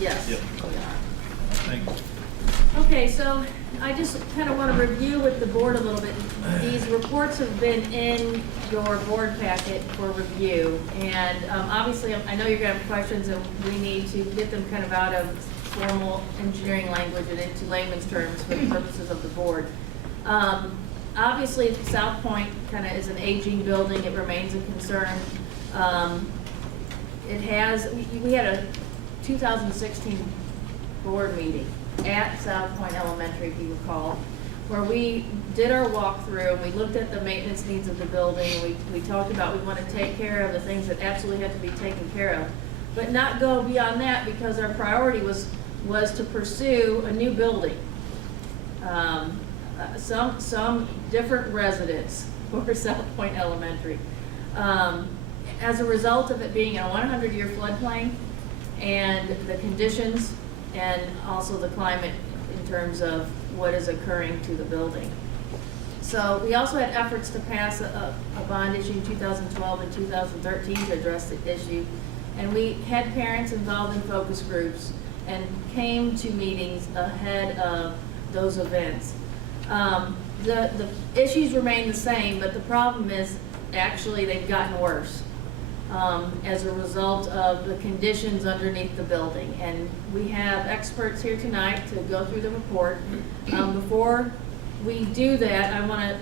Yes. Yep. We are. Thank you. Okay, so I just kind of want to review with the board a little bit. These reports have been in your board packet for review, and obviously, I know you're going to have questions, and we need to get them kind of out of formal engineering language and into layman's terms for the purposes of the board. Obviously, South Point kind of is an aging building. It remains a concern. We had a 2016 board meeting at South Point Elementary, if you recall, where we did our walkthrough and we looked at the maintenance needs of the building. We talked about we want to take care of the things that absolutely have to be taken care of, but not go beyond that, because our priority was to pursue a new building. Some different residents for South Point Elementary. As a result of it being in a 100-year floodplain and the conditions and also the climate in terms of what is occurring to the building. So we also had efforts to pass a bond issue in 2012 and 2013 to address the issue. And we had parents involved in focus groups and came to meetings ahead of those events. The issues remain the same, but the problem is actually they've gotten worse as a result of the conditions underneath the building. And we have experts here tonight to go through the report. Before we do that, I want to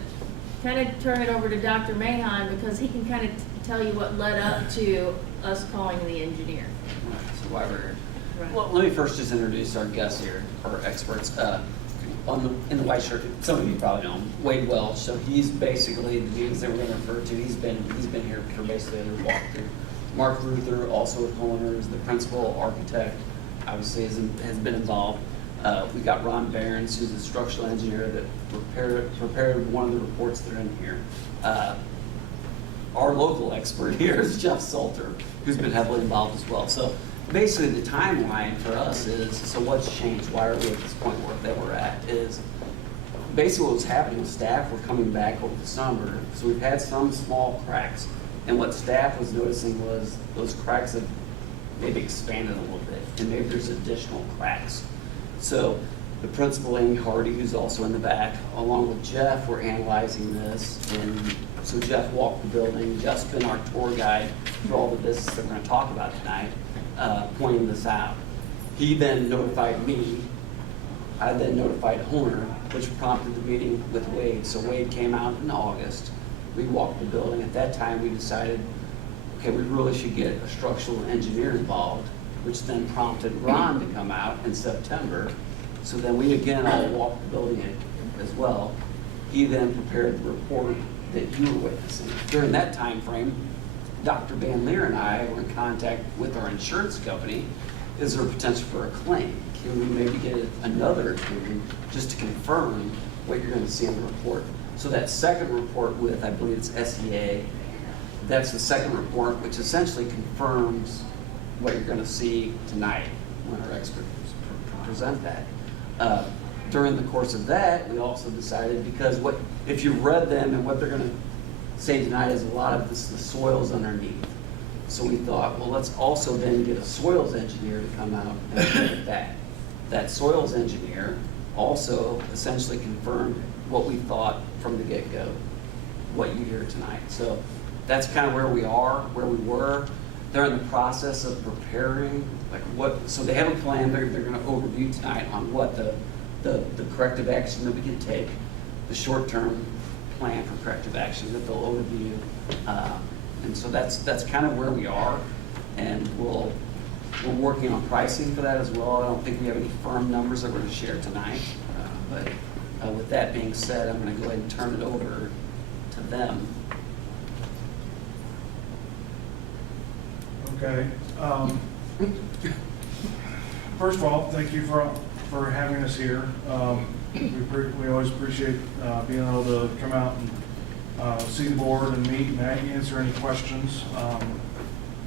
kind of turn it over to Dr. Mahan, because he can kind of tell you what led up to us calling the engineer. So why we're here. Right. Well, let me first just introduce our guests here, our experts. In the white shirt, some of you probably know him, Wade Welch. So he's basically the meetings that we're going to refer to. He's been here for basically every walkthrough. Mark Ruther, also with homeowners, the principal architect, obviously has been involved. We got Ron Behrens, who's a structural engineer that prepared one of the reports that are in here. Our local expert here is Jeff Salter, who's been heavily involved as well. So basically the timeline for us is, so what's changed? Why are we at this point that we're at? Is basically what was happening with staff were coming back over the summer. So we've had some small cracks. And what staff was noticing was those cracks have maybe expanded a little bit, and maybe there's additional cracks. So the principal, Amy Hardy, who's also in the back, along with Jeff, were analyzing this. And so Jeff walked the building. Jeff's been our tour guide for all the business that we're going to talk about tonight, pointing this out. He then notified me. I then notified Horner, which prompted the meeting with Wade. So Wade came out in August. We walked the building. At that time, we decided, okay, we really should get a structural engineer involved, which then prompted Ron to come out in September. So then we again all walked the building as well. He then prepared the report that you were witnessing. During that time frame, Dr. Van Leer and I were in contact with our insurance company. Is there potential for a claim? Can we maybe get another opinion just to confirm what you're going to see in the report? So that second report with, I believe it's SEA, that's the second report, which essentially confirms what you're going to see tonight when our experts present that. During the course of that, we also decided, because if you read them and what they're going to say tonight is a lot of the soils underneath. So we thought, well, let's also then get a soils engineer to come out and look at that. That soils engineer also essentially confirmed what we thought from the get-go, what you hear tonight. So that's kind of where we are, where we were. They're in the process of preparing, so they have a plan. They're going to overview tonight on what the corrective action that we can take, the short-term plan for corrective action that they'll overview. And so that's kind of where we are, and we're working on pricing for that as well. I don't think we have any firm numbers that we're going to share tonight, but with that being said, I'm going to go ahead and turn it over to them. Okay. First of all, thank you for having us here. We always appreciate being able to come out and see the board and meet and answer any questions.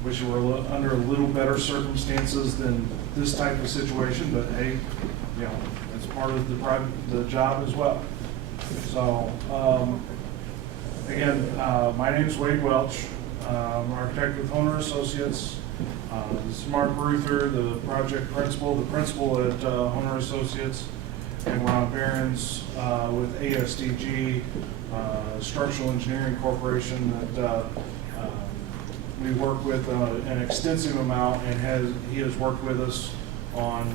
Wish we were under a little better circumstances than this type of situation, but hey, you know, it's part of the job as well. So again, my name is Wade Welch. I'm an architect with Honer Associates. This is Mark Ruther, the project principal, the principal at Hunter Associates, and Ron Behrens with ASDG, Structural Engineering Corporation that we work with an extensive amount, and he has worked with us on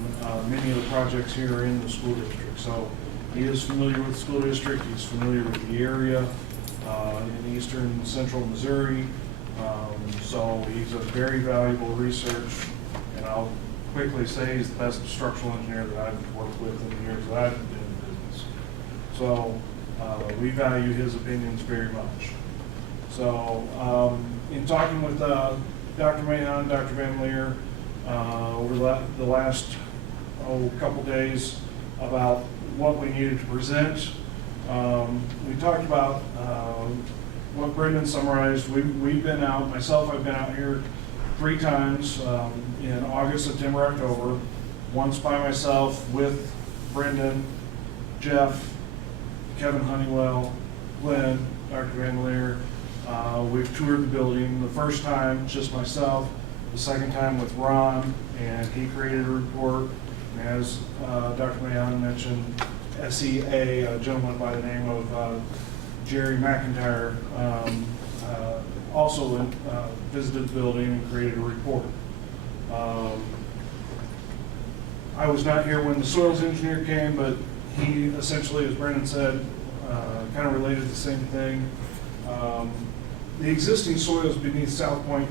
many of the projects here in the school district. So he is familiar with the school district, he's familiar with the area in eastern central Missouri. So he's a very valuable research, and I'll quickly say he's the best structural engineer that I've worked with in the years that I've been in business. So we value his opinions very much. So in talking with Dr. Mahon, Dr. Van Leer, over the last couple days about what we needed to present, we talked about what Brendan summarized. We've been out, I've been out here 3 times in August, September, October, once by myself with Brendan, Jeff, Kevin Honeywell, Glenn, Dr. Van Leer. We've toured the building. The first time, just myself. The second time with Ron, and he created a report. And as Dr. Mahon mentioned, SEA, a gentleman by the name of Jerry McIntyre, also visited the building and created a report. I was not here when the soils engineer came, but he essentially, as Brendan said, kind of related the same thing. The existing soils beneath South Point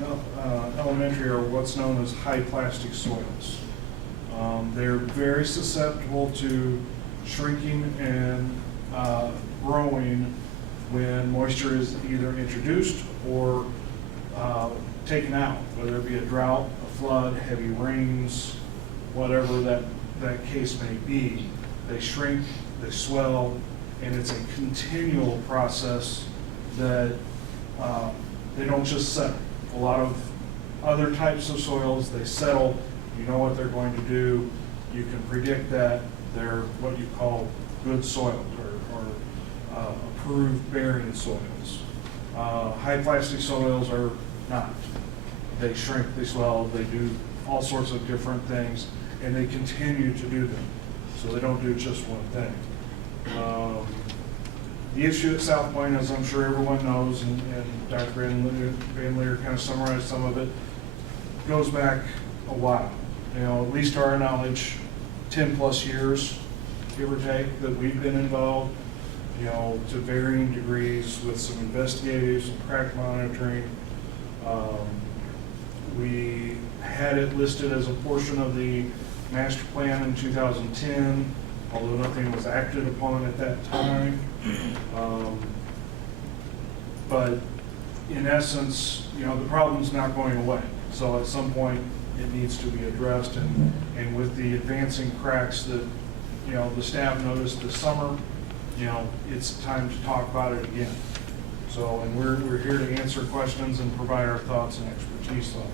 Elementary are what's known as high plastic soils. They're very susceptible to shrinking and growing when moisture is either introduced or taken out, whether it be a drought, a flood, heavy rains, whatever that case may be. They shrink, they swell, and it's a continual process that they don't just settle. A lot of other types of soils, they settle, you know what they're going to do, you can predict that they're what you call good soils or approved bearing soils. High plastic soils are not. They shrink, they swell, they do all sorts of different things, and they continue to do them. So they don't do just one thing. The issue at South Point, as I'm sure everyone knows, and Dr. Van Leer kind of summarized some of it, goes back a while. You know, at least to our knowledge, 10 plus years, give or take, that we've been involved, you know, to varying degrees with some investigative, some crack monitoring. We had it listed as a portion of the master plan in 2010, although nothing was acted upon at that time. But in essence, you know, the problem's not going away. So at some point, it needs to be addressed, and with the advancing cracks that, you know, the staff noticed this summer, you know, it's time to talk about it again. So, and we're here to answer questions and provide our thoughts and expertise on it.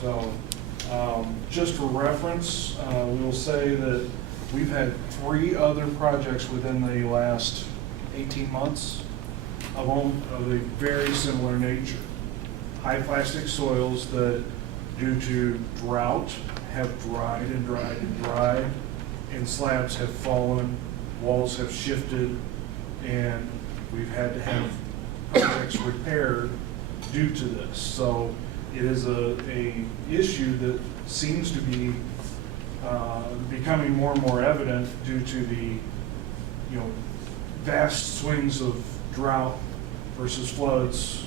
So, just for reference, we will say that we've had 3 other projects within the last 18 months of a very similar nature. High plastic soils that, due to drought, have dried and dried and dried, and slabs have fallen, walls have shifted, and we've had to have projects repaired due to this. So it is a issue that seems to be becoming more and more evident due to the, you know, vast swings of drought versus floods,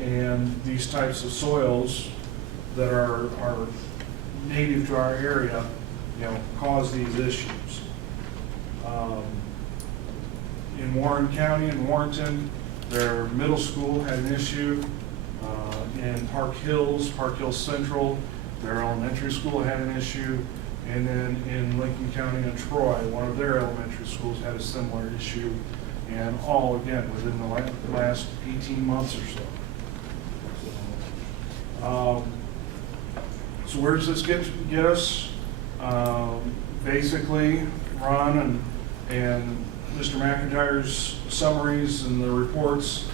and these types of soils that are native to our area, you know, cause these issues. In Warren County, in Warrenton, their middle school had an issue. In Park Hills Central, their elementary school had an issue. And then in Lincoln County and Troy, one of their elementary schools had a similar issue. And all, again, within the last 18 months or so. So where does this get us? Basically, Ron and Mr. McIntyre's summaries and the reports,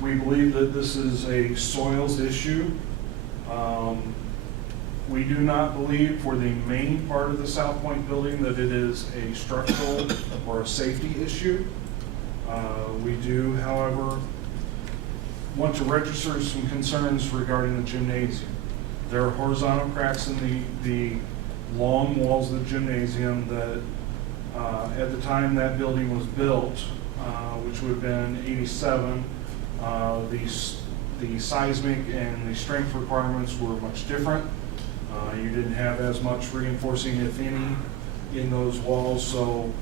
we believe that this is a soils issue. We do not believe for the main part of the South Point building that it is a structural or a safety issue. We do, however, want to register some concerns regarding the gymnasium. There are horizontal cracks in the long walls of the gymnasium that at the time that building was built, which would have been 87, the seismic and the strength requirements were much different. You didn't have as much reinforcing, if any, in those walls, so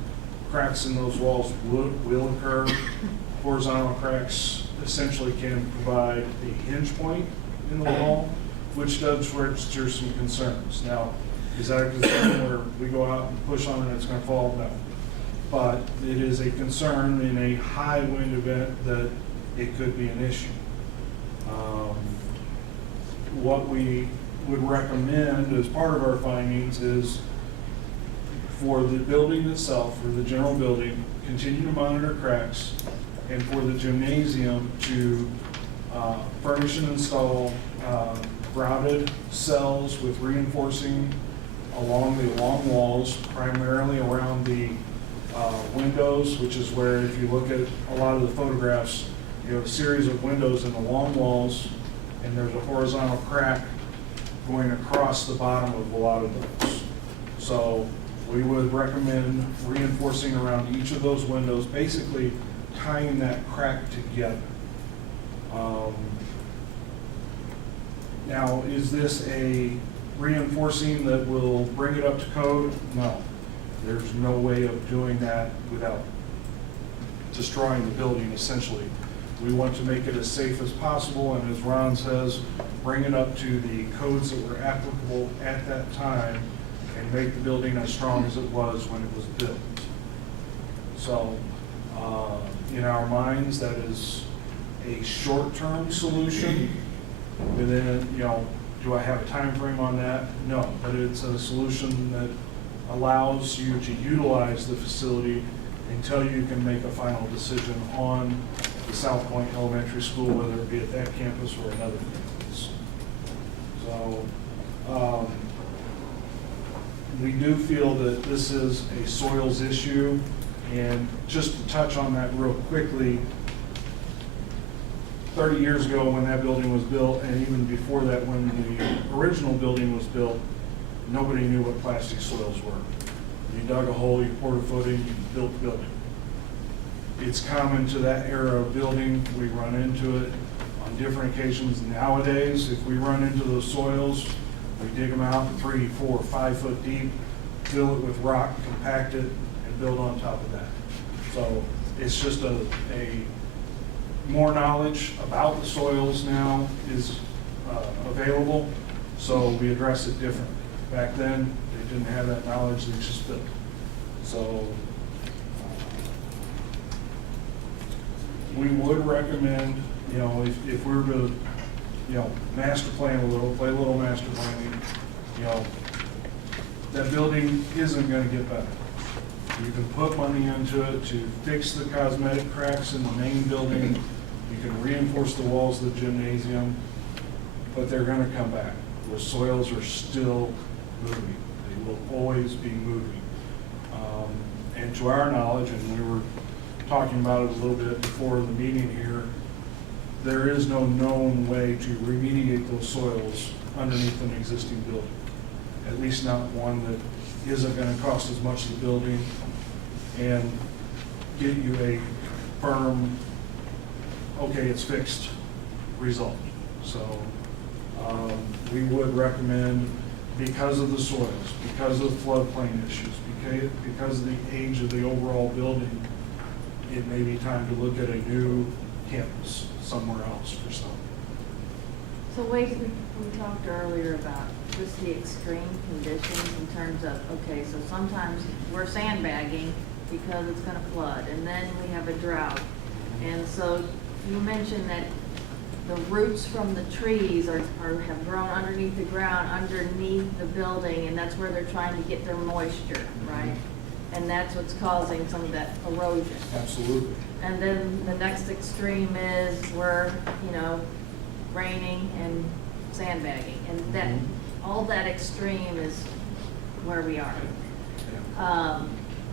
cracks in those walls will occur. Horizontal cracks essentially can provide a hinge point in the wall, which does register some concerns. Now, is that a concern where we go out and push on it and it's going to fall? No. But it is a concern in a high wind event that it could be an issue. What we would recommend as part of our findings is for the building itself, for the general building, continue to monitor cracks, and for the gymnasium to furnish and install grouted cells with reinforcing along the long walls, primarily around the windows, which is where, if you look at a lot of the photographs, you have a series of windows in the long walls, and there's a horizontal crack going across the bottom of a lot of those. So we would recommend reinforcing around each of those windows, basically tying that crack together. Now, is this a reinforcing that will bring it up to code? No. There's no way of doing that without destroying the building, essentially. We want to make it as safe as possible, and as Ron says, bring it up to the codes that were applicable at that time and make the building as strong as it was when it was built. So, in our minds, that is a short-term solution. Within, do I have a time frame on that? No, but it's a solution that allows you to utilize the facility until you can make a final decision on the South Point Elementary School, whether it be at that campus or another campus. So we do feel that this is a soils issue, and just to touch on that real quickly, 30 years ago when that building was built, and even before that when the original building was built, nobody knew what plastic soils were. You dug a hole, you poured a foot in, you built the building. It's common to that era of building. We run into it on different occasions nowadays. If we run into those soils, we dig them out 3, 4, 5 foot deep, fill it with rock, compact it, and build on top of that. So it's just a more knowledge about the soils now is available, so we address it differently. Back then, they didn't have that knowledge, they just built. So we would recommend, if we were to, master plan a little, play a little master planning, that building isn't going to get better. You can put money into it to fix the cosmetic cracks in the main building. You can reinforce the walls of the gymnasium, but they're going to come back. The soils are still moving. They will always be moving. And to our knowledge, and we were talking about it a little bit before the meeting here, there is no known way to remediate those soils underneath an existing building. At least not one that isn't going to cost as much as the building and get you a firm, okay, it's fixed result. So we would recommend, because of the soils, because of floodplain issues, because of the age of the overall building, it may be time to look at a new campus somewhere else for some. So Wade, we talked earlier about just the extreme conditions in terms of, okay, so sometimes we're sandbagging because it's gonna flood, and then we have a drought. And so you mentioned that the roots from the trees have grown underneath the ground, underneath the building, and that's where they're trying to get their moisture, right? And that's what's causing some of that erosion. Absolutely. And then the next extreme is where, raining and sandbagging, and that, all that extreme is where we are.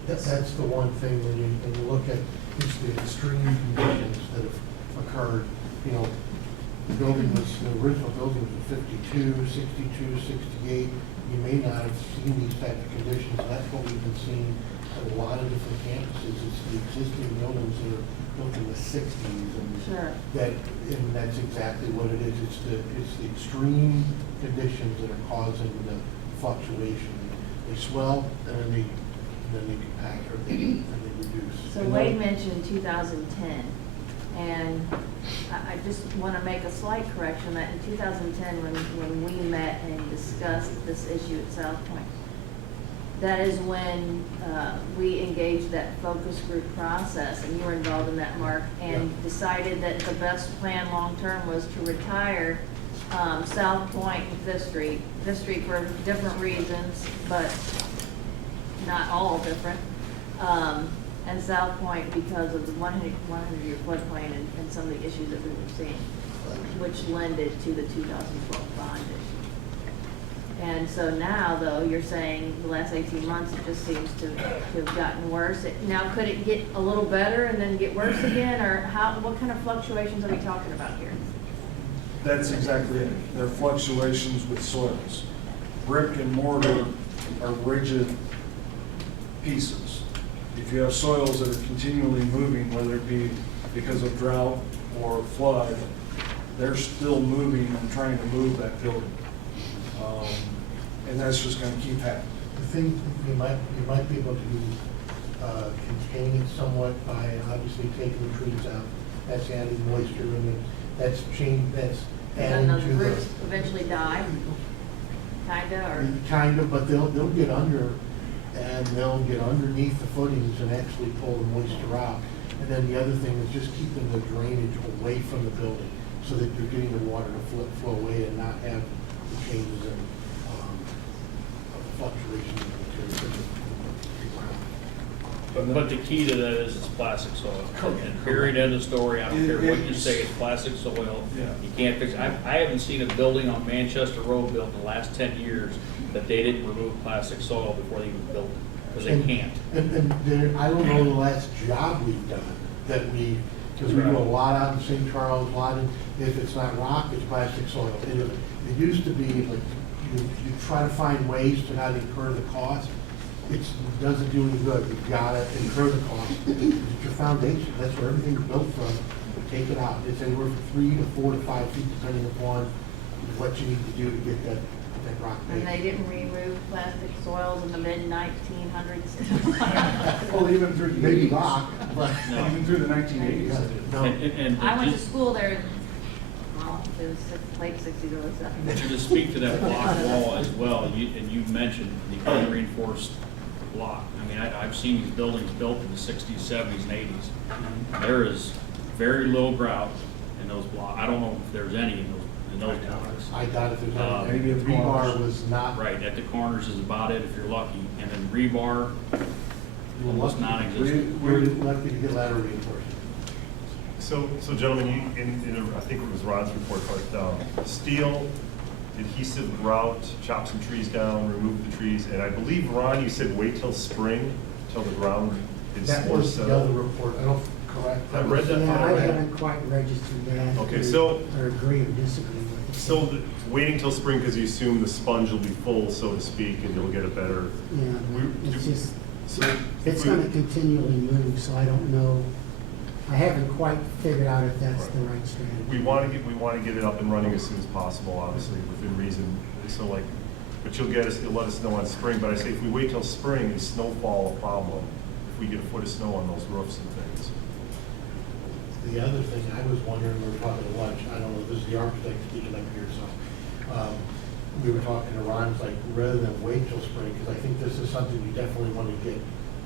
That's the one thing when you look at just the extreme conditions that have occurred, you know, the original building was a 52, 62, 68. You may not have seen these types of conditions. That's what we've been seeing at a lot of different campuses. It's the existing buildings that are built in the 60s. And Sure. and that's exactly what it is. It's the extreme conditions that are causing the fluctuation. They swell and then they compact or they reduce. So Wade mentioned 2010, and I just want to make a slight correction that in 2010, when we met and discussed this issue at South Point, that is when we engaged that focus group process, and you were involved in that, Mark, and decided that the best plan long-term was to retire South Point and Fifth Street for different reasons, but not all different. And South Point because of the 100-year floodplain and some of the issues that we were seeing, which lended to the 2012 bond issue. And so now, though, you're saying the last 18 months, it just seems to have gotten worse. Now, could it get a little better and then get worse again, or what kind of fluctuations are we talking about here? That's exactly it. There are fluctuations with soils. Brick and mortar are rigid pieces. If you have soils that are continually moving, whether it be because of drought or flood, they're still moving and trying to move that building. And that's just going to keep happening. The thing you might be able to contain it somewhat by obviously taking the trees out. That's adding moisture and that's And then adding those to roots eventually die, kind of, but they'll get under and they'll get underneath the footings and actually pull the moisture out. And then the other thing is just keeping the drainage away from the building so that you're getting the water to flow away and not have the changes in fluctuation in the material. But the key to that is it's plastic soil. And period, end of story. I don't care what you say, it's plastic soil. Yeah. You can't fix it. I haven't seen a building on Manchester Road built in the last 10 years that they didn't remove plastic soil before they even built it, because they can't. And there, I don't know the last job we've done because we do a lot out in St. Charles, a lot in, if it's not rock, it's plastic soil. It used to be like you try to find ways to not incur the cost. It doesn't do any good. You've got to incur the cost. It's your foundation. That's where everything's built from. Take it out. It's anywhere from 3 to 4 to 5 feet, depending upon what you need to do to get that rock base. And they didn't remove plastic soils in the mid-1900s. Well, even through the Maybe 80s. rock, but No. Even through the 1980s. no. And I went to just- school there, well, it was late 60s, early 70s. To speak to that block wall as well, and you mentioned the unreinforced block. I mean, I've seen these buildings built in the 60s, 70s, and 80s. There is very little grout in those blocks. I don't know if there's any in those blocks. I doubt if there's Maybe any. at the Rebar corners. was not. Right, at the corners is about it if you're lucky, and then rebar, almost non-existent. We're lucky to get ladder reinforcement. So gentlemen, I think it was Ron's report, but steel, adhesive grout, chop some trees down, remove the trees, and I believe, Ron, you said wait till spring, till the ground is That more was the other settled. report. I don't, correct? I read that. Yeah, I haven't quite registered that. Okay, so- Or agree or disagree with it. So waiting till spring because you assume the sponge will be full, so to speak, and you'll get a better. Yeah, We- it's just, So it's we- gonna continually move, so I don't know. I haven't quite figured out if that's the right strategy. We want to get it up and running as soon as possible, obviously, within reason. So but you'll let us know on spring. But I say if we wait till spring, is snowfall a problem? If we get a foot of snow on those roofs and things. The other thing I was wondering, we were talking to lunch, I don't know, this is the architect speaking up here, so, we were talking to Ron, it's like, rather than wait till spring, because I think this is something you definitely want to get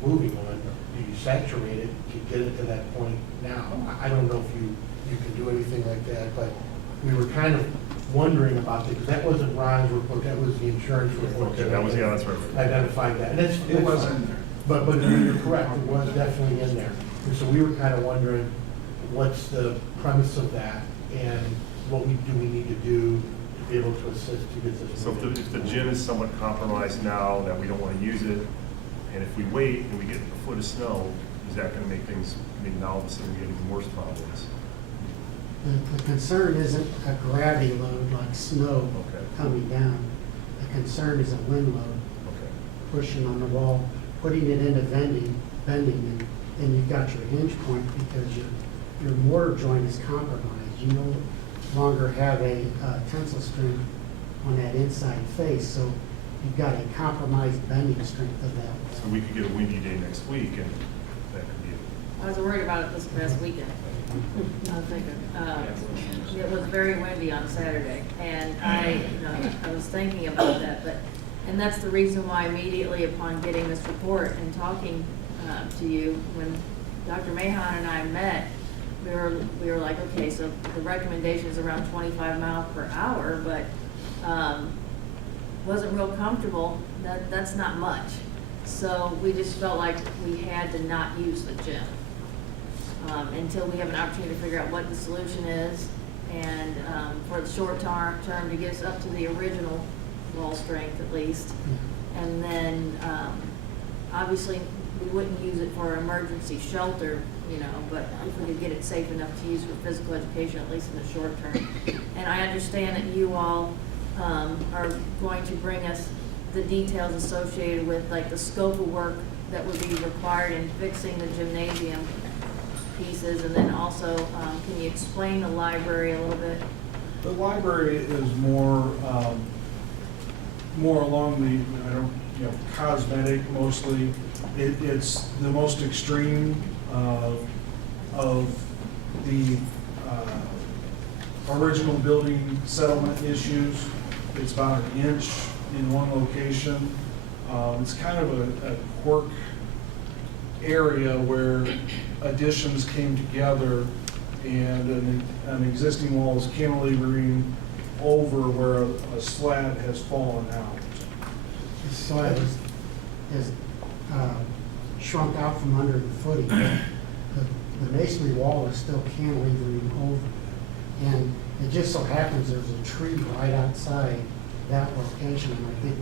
moving on. Do you saturate it to get it to that point now? I don't know if you can do anything like that, but we were kind of wondering about that, because that wasn't Ron's report, that was the insurance report. Okay, that was, yeah, that's right. Identified that, and that's. It was fine. in there. But you're correct, it was definitely in there. And so we were kind of wondering, what's the premise of that? And what we need to do to able to assist to get this. So if the gym is somewhat compromised now, that we don't want to use it, and if we wait and we get a foot of snow, is that going to make things, maybe now all of a sudden we get even worse problems? The concern isn't a gravity load like snow Okay. coming down. The concern is a wind load Okay. pushing on the wall, putting it into bending, and you've got your hinge point because your mortar joint is compromised. You no longer have a tensile strength on that inside face, so you've got a compromised bending strength of that So wall. we could get a windy day next week, and that could be it. I was worried about it this past weekend. I was thinking, it was very windy on Saturday, and I was thinking about that, and that's the reason why immediately upon getting this report and talking to you, when Dr. Mahon and I met, we were like, okay, so the recommendation is around 25 miles per hour, but wasn't real comfortable. That's not much. So we just felt like we had to not use the gym until we have an opportunity to figure out what the solution is, and for the short term to get us up to the original wall strength at least. And then obviously we wouldn't use it for emergency shelter, but if we could get it safe enough to use for physical education, at least in the short term. And I understand that you all are going to bring us the details associated with like the scope of work that would be required in fixing the gymnasium pieces, and then also, can you explain the library a little bit? The library is more along the, cosmetic mostly. It's the most extreme of the original building settlement issues. It's about an inch in one location. It's kind of a quirk area where additions came together and an existing wall is cantilevering over where a slab has fallen out. The soil is shrunk out from under the footing. The masonry wall is still cantilevering over. And it just so happens there's a tree right outside that location. And I think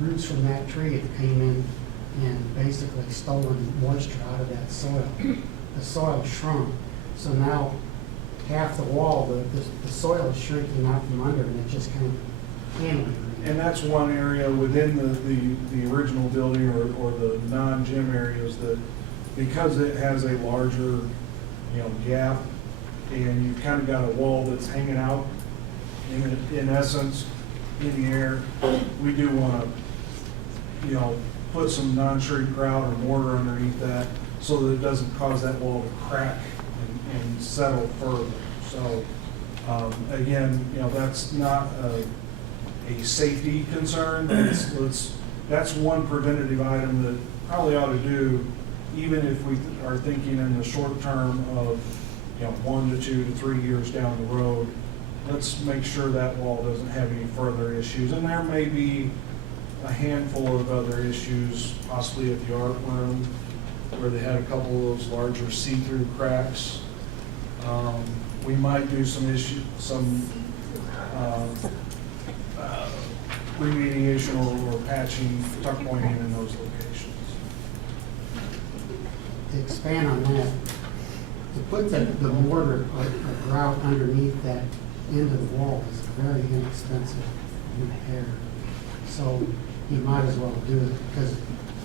roots from that tree have came in and basically stolen moisture out of that soil. The soil shrunk. So now half the wall, the soil is shrinking out from under, and it just kind of cantilevering. And that's one area within the original building or the non-gym areas that, because it has a larger, gap, and you've kind of got a wall that's hanging out in essence in the air, we do want to, put some non-shrink grout or mortar underneath that so that it doesn't cause that wall to crack and settle further. So, again, that's not a safety concern. That's one preventative item that probably ought to do, even if we are thinking in the short term of 1 to 2 to 3 years down the road. Let's make sure that wall doesn't have any further issues. And there may be a handful of other issues, possibly at the art room, where they had a couple of those larger see-through cracks. We might do some remediation or patching, tuck pointing in those locations. To expand on that, to put the mortar or grout underneath that end of the wall is very inexpensive repair. So you might as well do it, because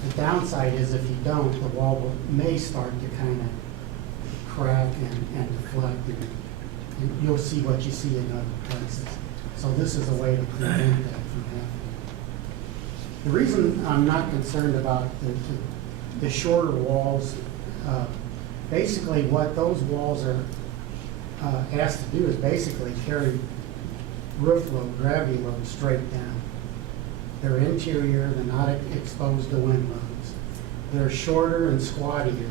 the downside is if you don't, the wall may start to kind of crack and deflect, and you'll see what you see in other places. So this is a way to prevent that from happening. The reason I'm not concerned about the shorter walls, basically what those walls are asked to do is basically carry roof load, gravity load straight down. They're interior, they're not exposed to wind loads. They're shorter and squattier,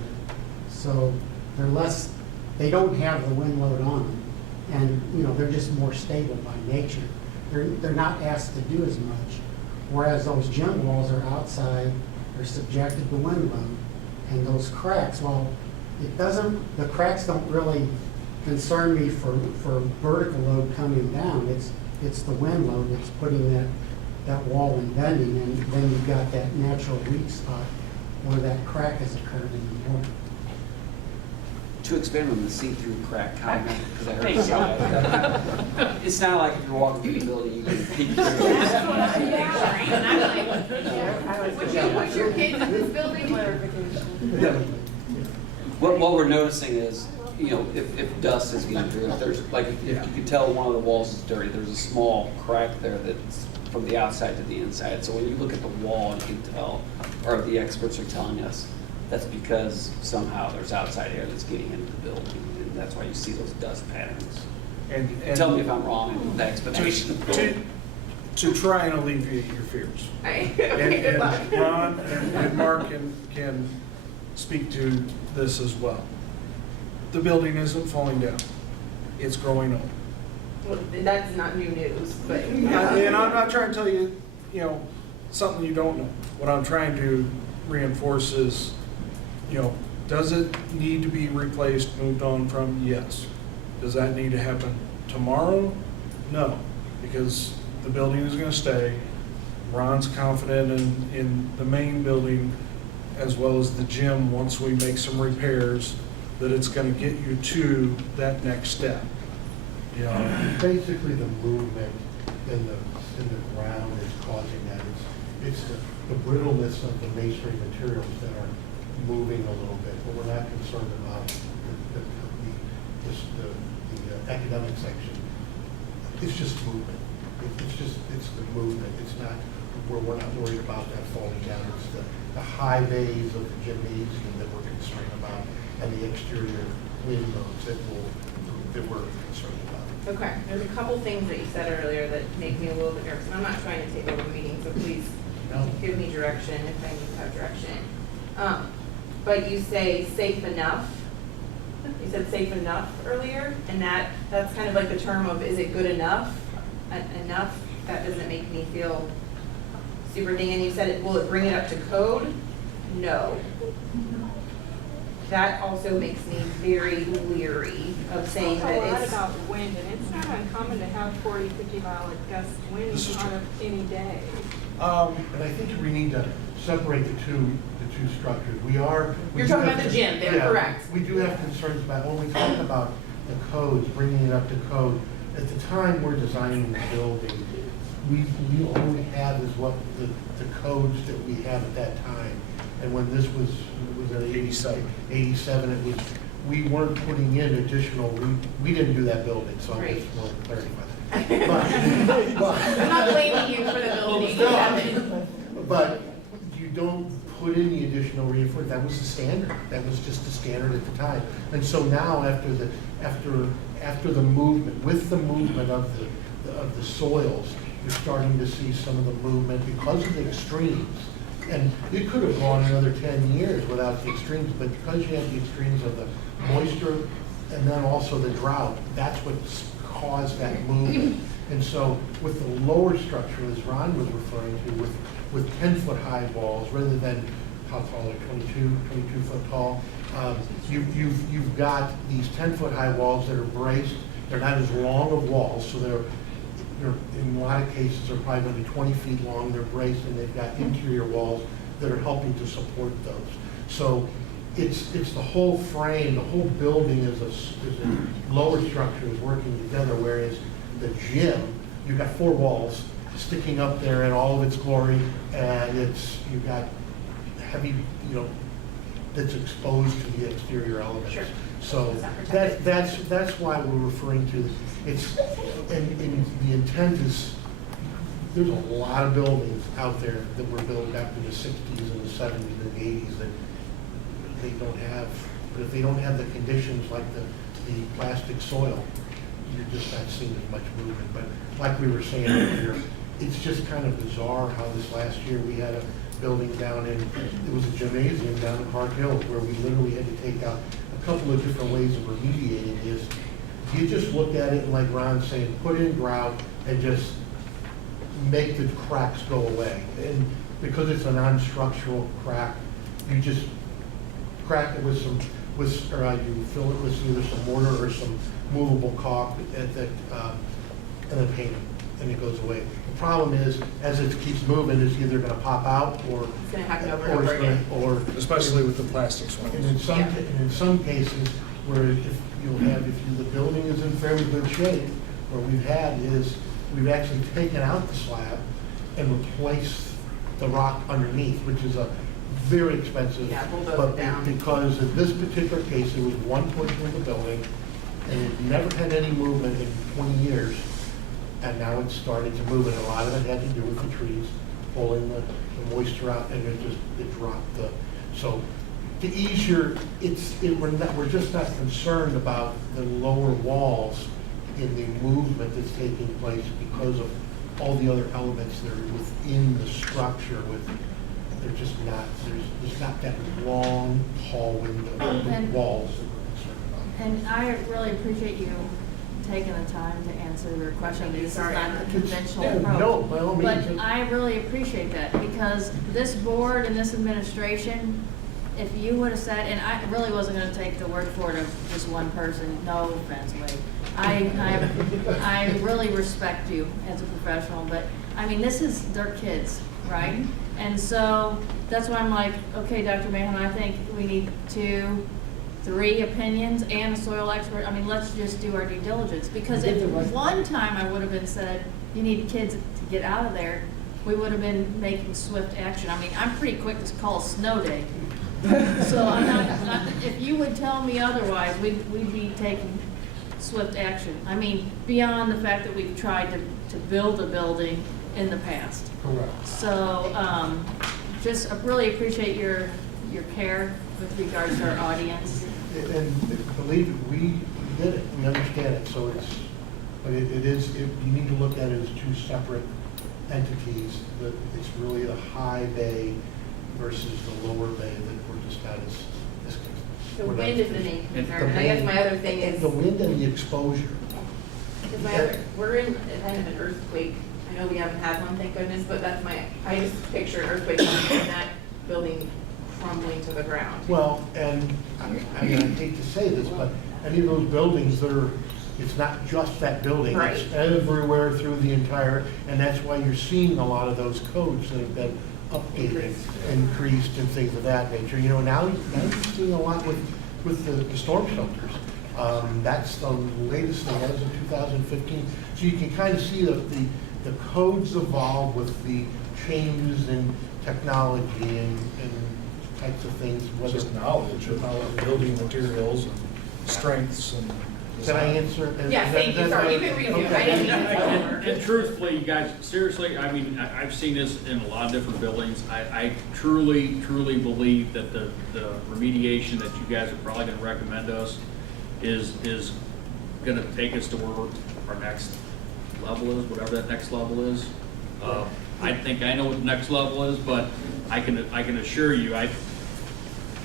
so they're less, they don't have the wind load on them. And, they're just more stable by nature. They're not asked to do as much. Whereas those gym walls are outside, they're subjected to wind load. And those cracks, the cracks don't really concern me for vertical load coming down. it's the wind load that's putting that wall and bending, and then you've got that natural weak spot where that crack has occurred in the mortar. To expand on the see-through crack comment, because I heard you say that. It's not like if you're walking through the building, you can peek through. That's what I'm picturing, and I'm like, would you put your kids in this building? What we're noticing is, you know, if dust is getting through, if there's, like, if you can tell one of the walls is dirty, there's a small crack there that's from the outside to the inside. So when you look at the wall, you can tell, or the experts are telling us, that's because somehow there's outside air that's getting into the building, and that's why you see those dust patterns. And Tell me if I'm wrong in the explanation. to try and alleviate your fears. Okay, good luck. And Ron and Mark can speak to this as well. The building isn't falling down, it's growing old. Well, that's not new news, but. And I'm not trying to tell you, you know, something you don't know. What I'm trying to reinforce is, you know, does it need to be replaced, moved on from? Yes. Does that need to happen tomorrow? No, because the building is gonna stay. Ron's confident in the main building as well as the gym, once we make some repairs, that it's gonna get you to that next step. You know, Basically, the movement in the ground is causing that. It's the brittleness of the masonry materials that are moving a little bit, but we're not concerned about the academic section. It's just movement. It's the movement. It's not, we're not worried about that falling down. It's the high bays of the gymnasium that we're concerned about, and the exterior windows that we're concerned about. Okay, there's a couple things that you said earlier that make me a little bit nervous, and I'm not trying to take over the meeting, so please No. give me direction if I need to have direction. But you say safe enough. You said safe enough earlier, and that's kind of like the term of, is it good enough? Enough, that doesn't make me feel super thing. And you said, will it bring it up to code? No. That also makes me very leery of saying Talk that a lot it's. about wind, and it's not uncommon to have 40, 50-mile gust This is winds on any day. And I think we need to separate the two structures. We You're do talking have about the to- gym, they're yeah, correct. We do have concerns about, when we talk about the codes, bringing it up to code, at the time we're designing the building, we all we had is what the codes that we had at that time. And when this was at 87, it was, we weren't putting in additional, we didn't do that building, so I'm just want to clarify that. I'm not blaming you for the building. No, but you don't put in the additional reinforcement. That was the standard. That was just the standard at the time. And so now, after the movement, with the movement of the soils, you're starting to see some of the movement because of the extremes. And it could have gone another 10 years without the extremes, but because you have the extremes of the moisture and then also the drought, that's what's caused that movement. And so with the lower structure, as Ron was referring to, with 10-foot high walls, rather than, how tall are 22 foot tall, you've got these 10-foot high walls that are braced. They're not as long of walls, so they're in a lot of cases, they're probably going to be 20 feet long. They're braced, and they've got interior walls that are helping to support those. So it's the whole frame, the whole building is a lower structure is working together, whereas the gym, you've got 4 walls sticking up there in all of its glory, and you've got heavy, that's exposed to the exterior elements. Sure. So It's not protected. that's why we're referring to it's, and the intent is, there's a lot of buildings out there that were built back in the 60s and the 70s and the 80s that they don't have, but if they don't have the conditions like the plastic soil, you're just not seeing as much movement. But like we were saying earlier, it's just kind of bizarre how this last year we had a building down in, it was a gymnasium down in Park Hill where we literally had to take out a couple of different ways of remediating this. You just look at it and, like Ron's saying, put in grout and just make the cracks go away. And because it's a non-structural crack, you just crack it with you fill it with either some mortar or some movable caulk and then paint it. and it goes away. The problem is, as it keeps moving, it's either gonna pop out or. It's gonna happen over and or over it's gonna- again. Or. Especially with the plastic And swings. in some cases, where if the building is in fairly good shape, what we've had is, we've actually taken out the slab and replaced the rock underneath, which is a very expensive. Yeah, bulldoze it but down. Because in this particular case, it was one portion of the building, and it never had any movement in 20 years, and now it's starting to move, and a lot of it had to do with the trees pulling the moisture out, and it dropped the, so to ease your, we're just not concerned about the lower walls in the movement that's taking place because of all the other elements that are within the structure they're just not, there's not that long, tall window, And- walls that we're concerned about. And I really appreciate you taking the time to answer your question. This is Sorry. not the conventional Yeah, approach. no, by all means. But I really appreciate that, because this board and this administration, if you would have said, and I really wasn't gonna take the word for it of just one person, no offense, Wade. I really respect you as a professional, but, I mean, they're kids, right? And so, that's why I'm like, okay, Dr. Mahan, I think we need 2, 3 opinions and a soil expert. I mean, let's just do our due diligence, because if one time I would have been said, you need kids to get out of there, we would have been making swift action. I mean, I'm pretty quick to call a snow day. So I'm not, if you would tell me otherwise, we'd be taking swift action. I mean, beyond the fact that we've tried to build a building in the past. Correct. So, just really appreciate your care with regards to our audience. And believe it, we did it, we understand it, so but it is, you need to look at it as 2 separate entities. That it's really the high bay versus the lower bay that we're just not as. The we're not wind is the as- main The concern, and I guess my other thing and is, the wind and the exposure. we're in kind of an earthquake. I know we haven't had one, thank goodness, but I just picture an earthquake coming and that building crumbling to the ground. Well, and I mean, I hate to say this, but any of those buildings that are, it's not just that building. It's Right. everywhere through the entire, and that's why you're seeing a lot of those codes that have been updated, increased and things of that nature. You know, now you're seeing a lot with the storm shelters. That's the latest thing, as of 2015. So you can kind of see that the codes evolve with the changes in technology and types of things, whether. Just knowledge of building materials and strengths and. Can I answer? Yeah, thank you, sorry, you can read it, I didn't mean to. And truthfully, you guys, seriously, I mean, I've seen this in a lot of different buildings. I truly believe that the remediation that you guys are probably gonna recommend us is gonna take us to where our next level is, whatever that next level is. I think I know what the next level is, but I can assure you,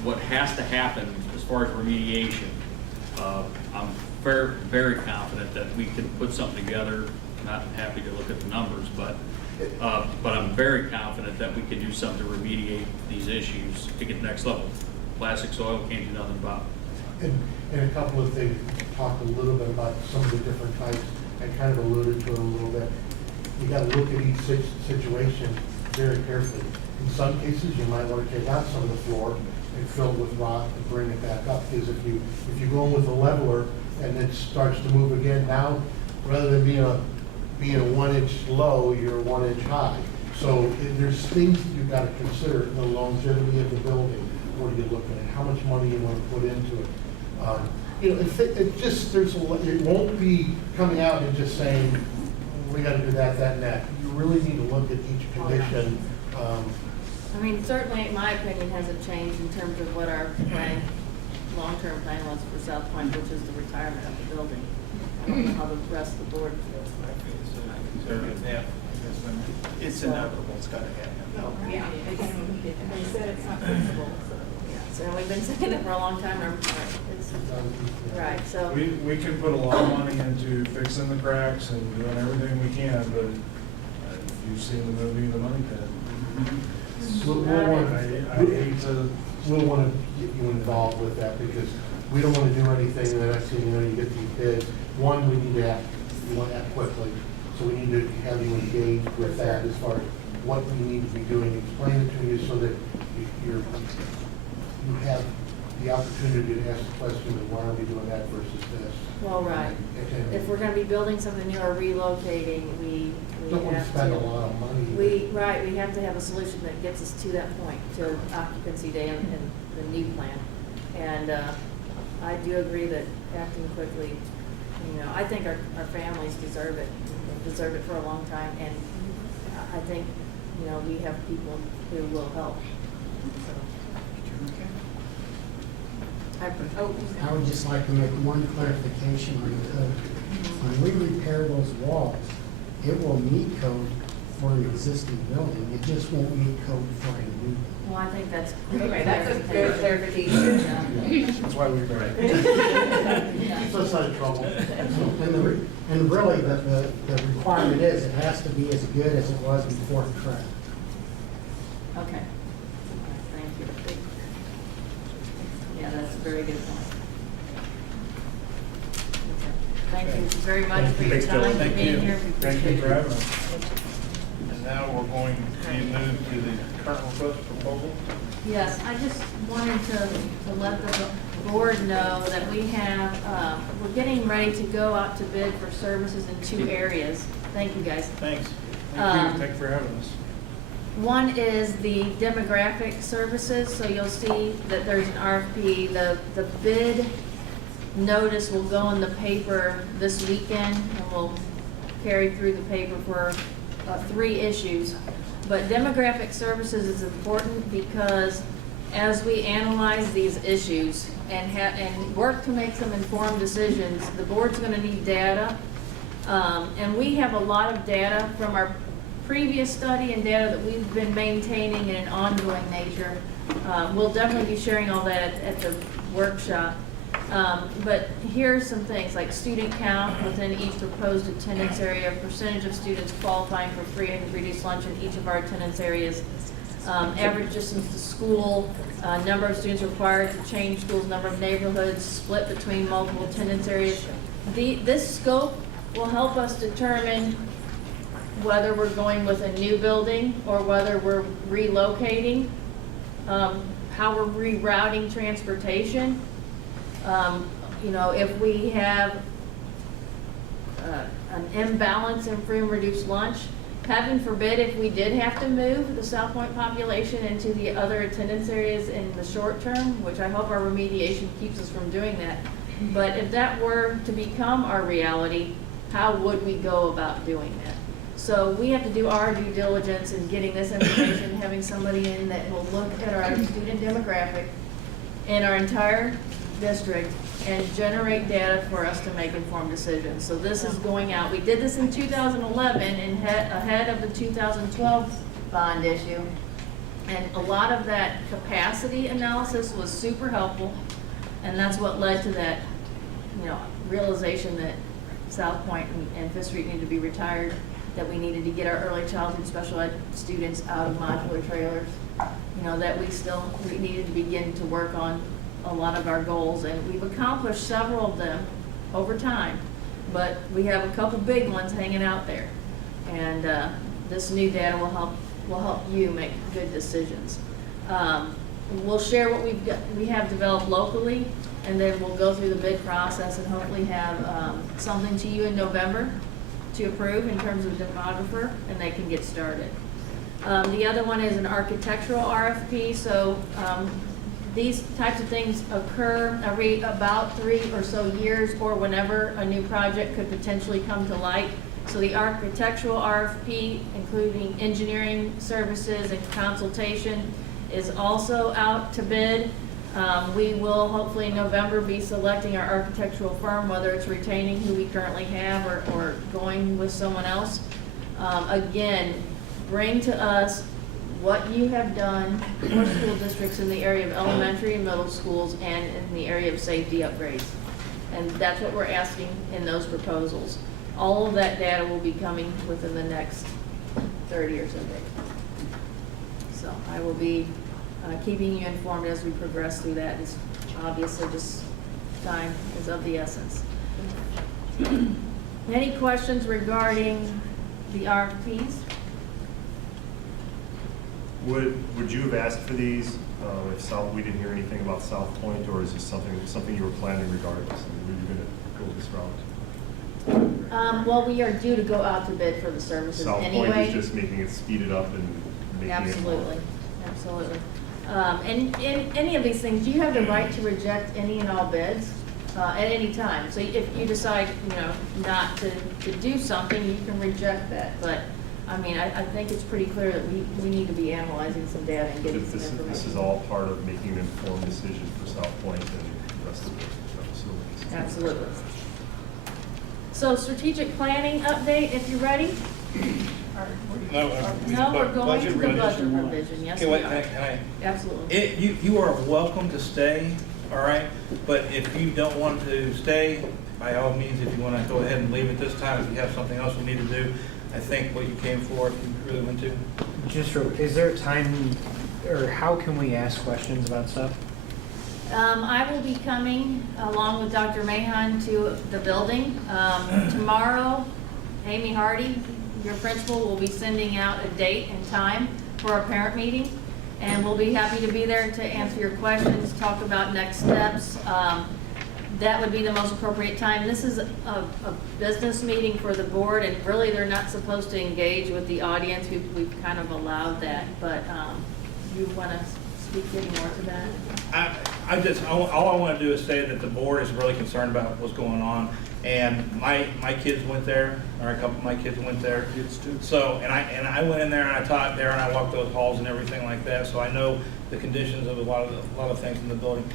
what has to happen as far as remediation, I'm very confident that we can put something together. Not happy to look at the numbers, but I'm very confident that we can do something to remediate these issues to get the next level. Plastic soil, can't do nothing about it. And a couple of things, talk a little bit about some of the different types. I kind of alluded to it a little bit. You got to look at each situation very carefully. In some cases, you might want to take out some of the floor and fill it with rock and bring it back up. Because if you go in with a leveler and it starts to move again, now rather than being a 1 inch low, you're 1 inch high. So there's things that you've got to consider: the longevity of the building. What are you looking at? How much money you want to put into it? You know, it just it won't be coming out and just saying we got to do that, and that. You really need to look at each condition. I mean, certainly, my opinion hasn't changed in terms of what our plan, long-term plan was for South Point, which is the retirement of the building. I don't know how the rest of the board feels. It's inevitable, it's gotta happen. Yeah. They said it's not fixable, so. So we've been saying it for a long time, right, so. We can put a lot of money into fixing the cracks and doing everything we can, but if you've seen the movie The Money Pit, We'll want to get you involved with that, because we don't want to do anything, and the next thing you know, you get these bids. One, we need to act, we want to act quickly. So we need to have you engaged with that as far as what we need to be doing, explain it to you so that you have the opportunity to ask the question of why are we doing that versus this. Well, right. If we're gonna be building something new or relocating, we Don't want to have spend a to. lot of money. We have to have a solution that gets us to that point, to occupancy day and the new plan. And, I do agree that acting quickly, you know, I think our families deserve it, deserve it for a long time, and I think, you know, we have people who will help. I would just like to make one clarification on the code. When we repair those walls, it will meet code for an existing building, it just won't meet code for a new. Well, I think that's. Okay, that's a good clarification. That's why we read it. Keeps us out of trouble. And really, the requirement is, it has to be as good as it was before the crack. Okay. Thank you. Yeah, that's a very good point. Okay. Thank you very much for your Thanks, Jill. time, for Thank being you. here. We Thank you appreciate for it. having us. And now we're going to move to the current request proposal. Yes, I just wanted to let the board know that we have, we're getting ready to go out to bid for services in 2 areas. Thank you, guys. Thanks. Thank you. Um, Thank you for having us. One is the demographic services, so you'll see that there's an RFP. The bid notice will go in the paper this weekend, and we'll carry through the paper for 3 issues. But demographic services is important because as we analyze these issues and work to make some informed decisions, the board's gonna need data. And we have a lot of data from our previous study and data that we've been maintaining in an ongoing nature. We'll definitely be sharing all that at the workshop. But here are some things like student count within each proposed attendance area, percentage of students qualifying for free and reduced lunch in each of our attendance areas, average distance to school, number of students required to change schools, number of neighborhoods, split between multiple attendance areas. This scope will help us determine whether we're going with a new building or whether we're relocating, how we're rerouting transportation. You know, if we have an imbalance in free and reduced lunch, heaven forbid if we did have to move the South Point population into the other attendance areas in the short term, which I hope our remediation keeps us from doing that. But if that were to become our reality, how would we go about doing that? So we have to do our due diligence in getting this information, having somebody in that will look at our student demographic in our entire district and generate data for us to make informed decisions. So this is going out. We did this in 2011 and ahead of the 2012 bond issue. And a lot of that capacity analysis was super helpful. And that's what led to that, you know, realization that South Point and Fifth Street needed to be retired, that we needed to get our early childhood special ed students out of modular trailers, you know, that we needed to begin to work on a lot of our goals, and we've accomplished several of them over time, but we have a couple big ones hanging out there. And this new data will help you make good decisions. We'll share what we have developed locally, and then we'll go through the bid process and hopefully have something to you in November to approve in terms of demographer, and they can get started. The other one is an architectural RFP. So these types of things occur every about 3 or so years, or whenever a new project could potentially come to light. So the architectural RFP, including engineering services and consultation, is also out to bid. We will hopefully in November be selecting our architectural firm, whether it's retaining who we currently have or going with someone else. Again, bring to us what you have done for school districts in the area of elementary and middle schools and in the area of safety upgrades. And that's what we're asking in those proposals. All of that data will be coming within the next 30 or so days. So I will be keeping you informed as we progress through that. It's obviously just time is of the essence. Any questions regarding the RFPs. Would you have asked for these if we didn't hear anything about South Point, or is this something you were planning regardless? I mean, were you going to go this route? Well, we are due to go out to bid for the services South anyway. Point is just making it speed it up and making it. Absolutely, absolutely. And in any of these things, you have the right to reject any and all bids at any time. So if you decide, not to do something, you can reject that. But, I mean, I think it's pretty clear that we need to be analyzing some data and getting some information. This is all part of making an informed decision for South Point and the rest of the facilities. Absolutely. So strategic planning update, if you're ready? No, we're going to the budget revision, yes, Okay, we wait, are. can I? Absolutely. You are welcome to stay, all right? But if you don't want to stay, by all means, if you want to go ahead and leave at this time, if you have something else we need to do, I think what you came for, if you really want to. Is there a time, or how can we ask questions about stuff? I will be coming along with Dr. Mahan to the building. Tomorrow, Amy Hardy, your principal, will be sending out a date and time for our parent meeting. And we'll be happy to be there to answer your questions, talk about next steps. That would be the most appropriate time. This is a business meeting for the board, and really they're not supposed to engage with the audience. We've kind of allowed that, but you want to speak any more to that? All I want to do is say that the board is really concerned about what's going on. And my kids went there, or a couple of my kids went there. Kids too. So, and I went in there and I taught there and I walked those halls and everything like that. So I know the conditions of a lot of things in the building.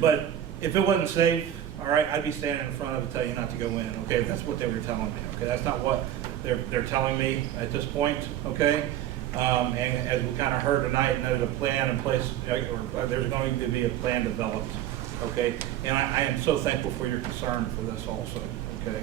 But if it wasn't safe, all right, I'd be standing in front of it and tell you not to go in. Okay, that's what they were telling me. Okay, that's not what they're telling me at this point. Okay. And as we kind of heard tonight, there's a plan in place, or there's going to be a plan developed, okay? And I am so thankful for your concern for this also, okay?